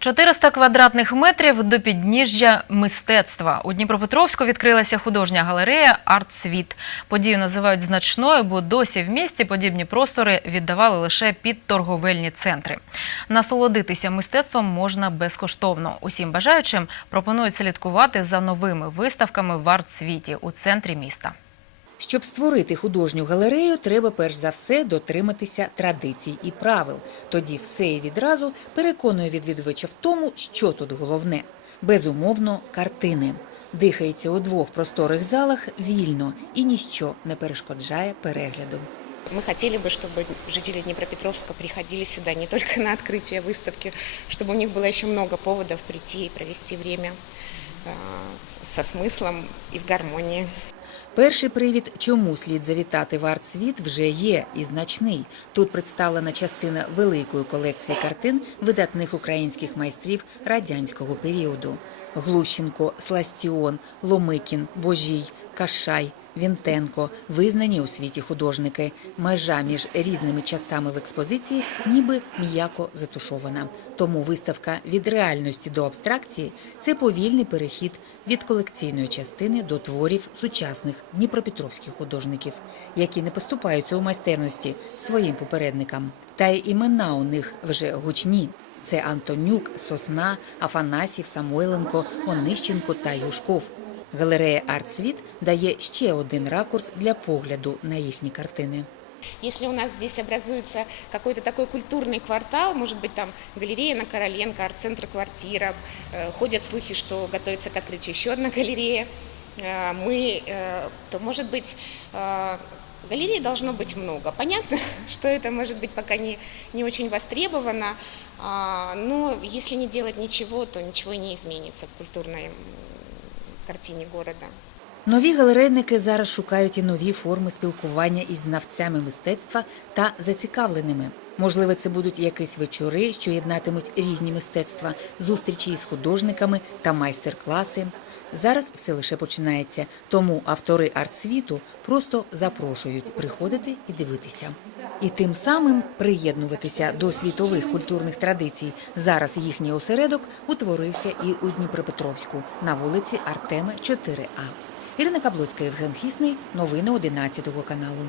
400 квадратних метрів до підніжжя мистецтва. У Дніпропетровську відкрилася художня галерея «Артсвіт». Подію називають значною, бо досі в місті подібні простори віддавали лише під торговельні центри. Насолодитися мистецтвом можна безкоштовно. Усім бажаючим пропонують слідкувати за новими виставками в «Артсвіті» у центрі міста. Щоб створити художню галерею, треба перш за все дотриматися традицій і правил. Тоді все і відразу переконує відвідувача в тому, що тут головне. Безумовно, картини. Дихається у двох просторих залах вільно і ніщо не перешкоджає перегляду. Мы хотели бы, чтобы жители Днепропетровска приходили сюда не только на открытие выставки, чтобы у них было еще много поводов прийти и провести время э, с- со смыслом и в гармонии. Перший привід, чому слід завітати в артсвіт, вже є і значний. Тут представлена частина великої колекції картин видатних українських майстрів радянського періоду: Глущенко, Сластіон, Ломикін, Божій, Кашай. Вінтенко визнані у світі художники. Межа між різними часами в експозиції ніби м'яко затушована. Тому виставка від реальності до абстракції це повільний перехід від колекційної частини до творів сучасних дніпропетровських художників, які не поступаються у майстерності своїм попередникам. Та й імена у них вже гучні. Це Антонюк, Сосна, Афанасів, Самойленко, Онищенко та Юшков. Галерея «Артсвіт» дає ще один ракурс для погляду на їхні картини. Если у нас здесь образуется какой-то такой культурный квартал, может быть, там галерея на Короленко, арт-центр квартира, э, ходят слухи, что готовится к открытию еще одна галерея, э, мы, э, то, может быть, э, галерей должно быть много. Понятно, что это, может быть, пока не, не очень востребовано, а, но если не делать ничего, то ничего и не изменится в культурной м, картине города. Нові галерейники зараз шукають і нові форми спілкування із знавцями мистецтва та зацікавленими. Можливо, це будуть якісь вечори, що єднатимуть різні мистецтва, зустрічі із художниками та майстер-класи. Зараз все лише починається, тому автори арт-світу просто запрошують приходити і дивитися. І тим самим приєднуватися до світових культурних традицій. Зараз їхній осередок утворився і у Дніпропетровську на вулиці Артема 4А. Ірина Каблоцька, Євген Хісний. Новини 11 каналу.